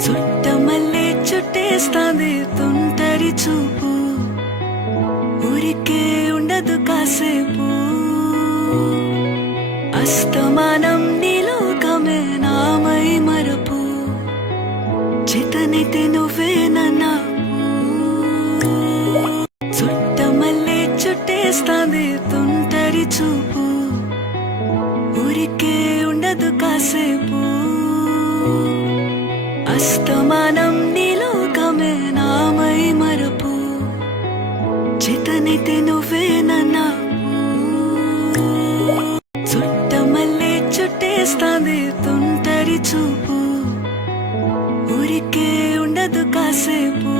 చుట్టమల్లే చుట్టేస్తాంది తుంటరి చూపు, ఊరికే ఉండదు కాసేపు. అస్తమానం నీలోకమే నామై మరపు, చేతనైతే నువ్వేనన్నా. చుట్టమల్లే చుట్టేస్తాంది తుంటరి చూపు, ఊరికే ఉండదు కాసేపు. అస్తమానం నీలోకమే నామై మరపు, చేతనైతే నువ్వేనన్నా. చుట్టమల్లే చుట్టేస్తాంది తుంటరి చూపు, ఊరికే ఉండదు కాసేపు.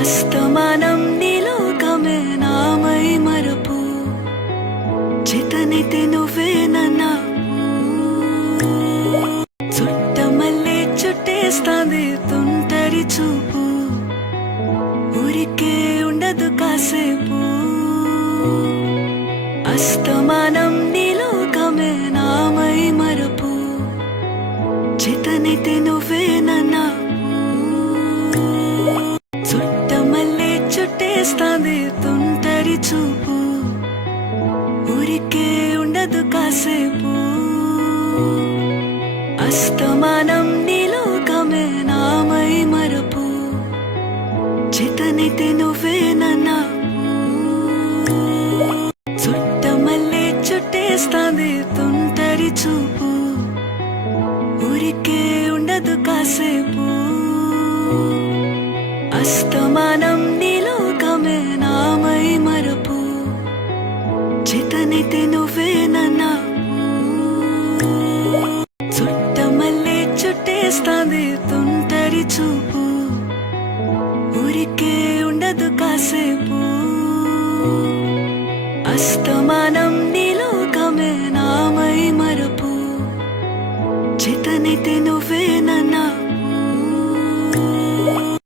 అస్తమానం నీలోకమే నామై మరపు, చేతనైతే నువ్వేనన్నా. చుట్టమల్లే చుట్టేస్తాంది తుంటరి చూపు, ఊరికే ఉండదు కాసేపు. అస్తమానం నీలోకమే నామై మరపు, చేతనైతే నువ్వేనన్నా. చుట్టమల్లే చుట్టేస్తాంది తుంటరి చూపు, ఊరికే ఉండదు కాసేపు. అస్తమానం నీలోకమే నామై మరపు, చేతనైతే నువ్వేనన్నా. చుట్టమల్లే చుట్టేస్తాంది తుంటరి చూపు, ఊరికే ఉండదు కాసేపు. అస్తమానం నీలోకమే నామై మరపు, చేతనైతే నువ్వేనన్నా. చుట్టమల్లే చుట్టేస్తాంది తుంటరి చూపు, ఊరికే ఉండదు కాసేపు. అస్తమానం నీలోకమే నామై మరపు, చేతనైతే నువ్వేనన్నా.